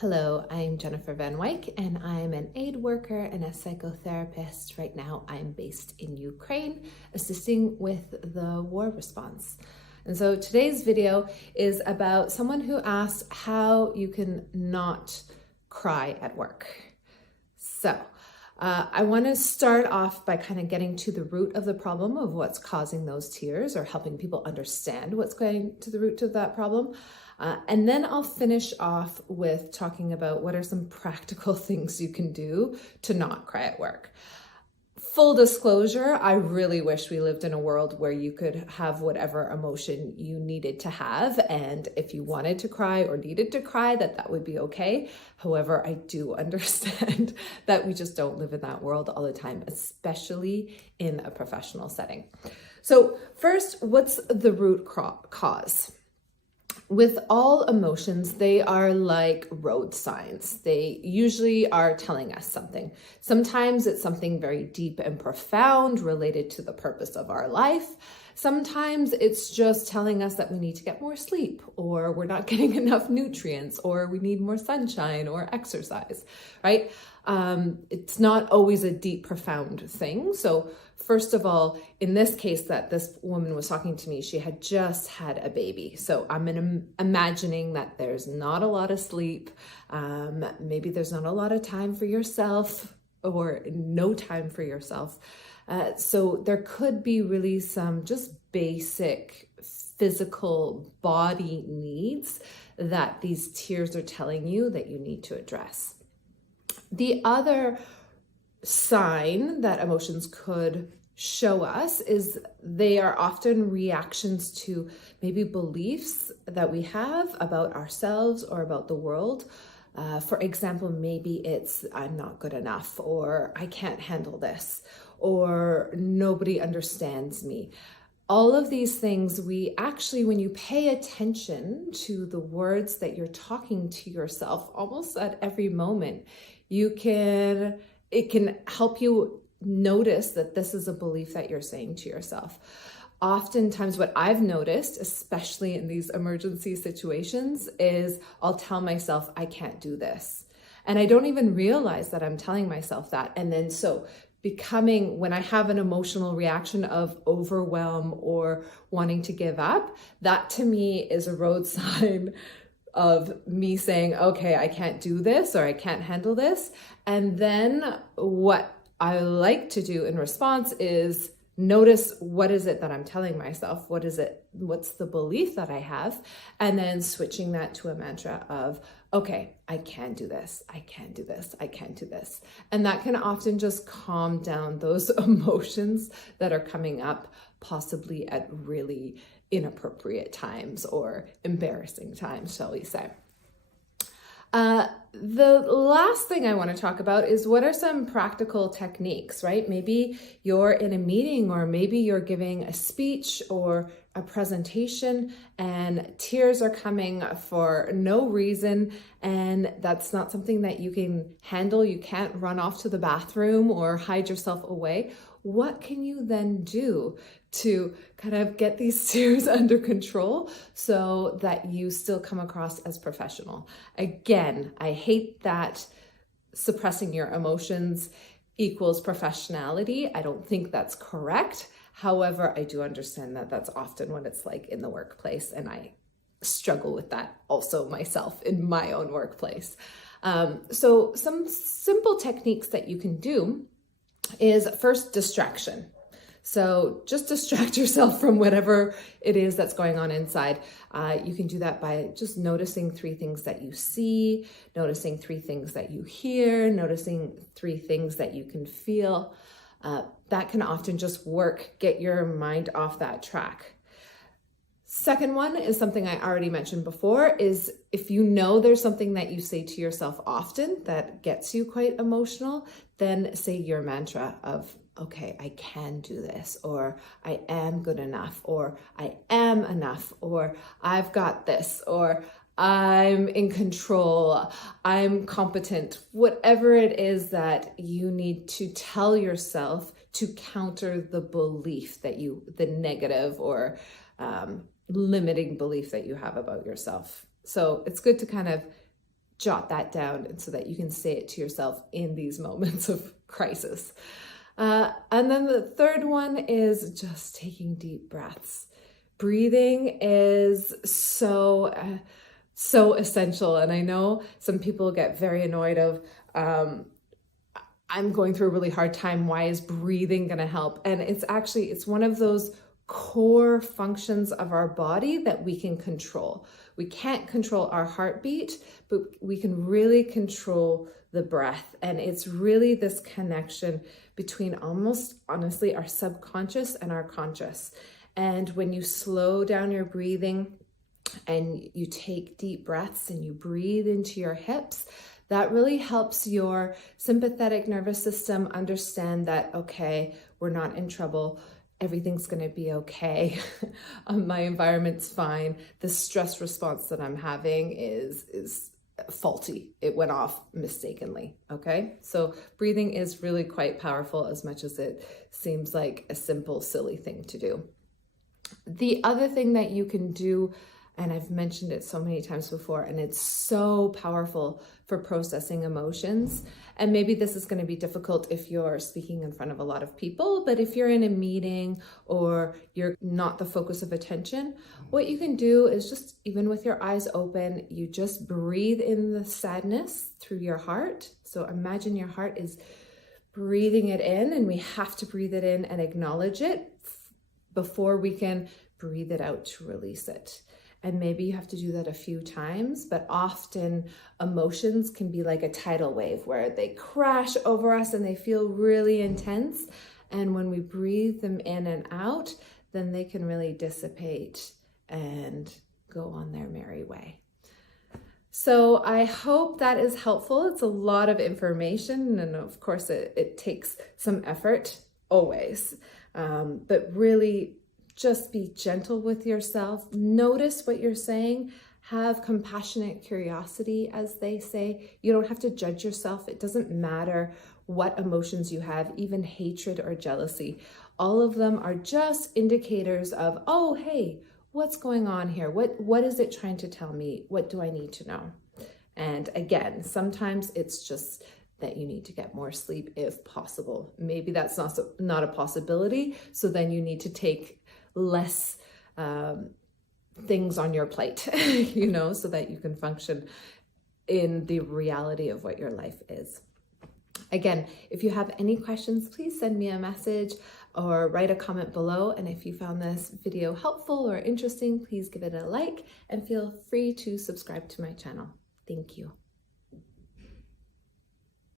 Hello, I'm Jennifer Van Wyk, and I'm an aid worker and a psychotherapist. Right now, I'm based in Ukraine, assisting with the war response. And so today's video is about someone who asked how you can not cry at work. So I want to start off by kind of getting to the root of the problem of what's causing those tears, or helping people understand what's going to the root of that problem. And then I'll finish off with talking about what are some practical things you can do to not cry at work. Full disclosure, I really wish we lived in a world where you could have whatever emotion you needed to have. And if you wanted to cry or needed to cry, that would be okay. However, I do understand that we just don't live in that world all the time, especially in a professional setting. So first, what's the root cause? With all emotions, they are like road signs. They usually are telling us something. Sometimes it's something very deep and profound related to the purpose of our life. Sometimes it's just telling us that we need to get more sleep, or we're not getting enough nutrients, or we need more sunshine or exercise, right? It's not always a deep, profound thing. So first of all, in this case that this woman was talking to me, she had just had a baby. So I'm imagining that there's not a lot of sleep. Maybe there's not a lot of time for yourself, or no time for yourself. So there could be really some just basic physical body needs that these tears are telling you that you need to address. The other sign that emotions could show us is they are often reactions to maybe beliefs that we have about ourselves or about the world. For example, maybe it's I'm not good enough, or I can't handle this, or nobody understands me. All of these things, we actually, when you pay attention to the words that you're talking to yourself almost at every moment, it can help you notice that this is a belief that you're saying to yourself. Oftentimes what I've noticed, especially in these emergency situations, is I'll tell myself, I can't do this. And I don't even realize that I'm telling myself that. And then when I have an emotional reaction of overwhelm or wanting to give up, that to me is a road sign of me saying, okay, I can't do this, or I can't handle this. And then what I like to do in response is notice, what is it that I'm telling myself? What's the belief that I have? And then switching that to a mantra of, okay, I can do this. I can do this. I can do this. And that can often just calm down those emotions that are coming up, possibly at really inappropriate times or embarrassing times, shall we say. The last thing I want to talk about is what are some practical techniques, right? Maybe you're in a meeting, or maybe you're giving a speech or a presentation and tears are coming for no reason, and that's not something that you can handle. You can't run off to the bathroom or hide yourself away. What can you then do to kind of get these tears under control so that you still come across as professional? Again, I hate that suppressing your emotions equals professionality. I don't think that's correct. However, I do understand that that's often what it's like in the workplace, and I struggle with that also myself in my own workplace. So some simple techniques that you can do is first distraction. So just distract yourself from whatever it is that's going on inside. You can do that by just noticing 3 things that you see, noticing 3 things that you hear, noticing 3 things that you can feel. That can often just work, get your mind off that track. Second one is something I already mentioned before, is if you know there's something that you say to yourself often that gets you quite emotional, then say your mantra of, okay, I can do this, or I am good enough, or I am enough, or I've got this, or I'm in control, I'm competent. Whatever it is that you need to tell yourself to counter the belief that the negative or limiting belief that you have about yourself. So it's good to kind of jot that down and so that you can say it to yourself in these moments of crisis. And then the third one is just taking deep breaths. Breathing is so essential. And I know some people get very annoyed of, I'm going through a really hard time. Why is breathing going to help? And it's one of those core functions of our body that we can control. We can't control our heartbeat, but we can really control the breath. And it's really this connection between almost honestly our subconscious and our conscious. And when you slow down your breathing and you take deep breaths and you breathe into your hips, that really helps your sympathetic nervous system understand that, okay, we're not in trouble. Everything's going to be okay. My environment's fine. The stress response that I'm having is faulty. It went off mistakenly. Okay. So breathing is really quite powerful, as much as it seems like a simple, silly thing to do. The other thing that you can do, and I've mentioned it so many times before, and it's so powerful for processing emotions. And maybe this is going to be difficult if you're speaking in front of a lot of people, but if you're in a meeting or you're not the focus of attention, what you can do is just, even with your eyes open, you just breathe in the sadness through your heart. So imagine your heart is breathing it in, and we have to breathe it in and acknowledge it before we can breathe it out to release it. And maybe you have to do that a few times, but often emotions can be like a tidal wave where they crash over us and they feel really intense. And when we breathe them in and out, then they can really dissipate and go on their merry way. So I hope that is helpful. It's a lot of information, and of course it takes some effort always, but really just be gentle with yourself. Notice what you're saying. Have compassionate curiosity, as they say. You don't have to judge yourself. It doesn't matter what emotions you have, even hatred or jealousy. All of them are just indicators of, oh, hey, what's going on here? What is it trying to tell me? What do I need to know? And again, sometimes it's just that you need to get more sleep if possible. Maybe that's not a possibility. So then you need to take less things on your plate, so that you can function in the reality of what your life is. Again, if you have any questions, please send me a message or write a comment below. And if you found this video helpful or interesting, please give it a like and feel free to subscribe to my channel. Thank you.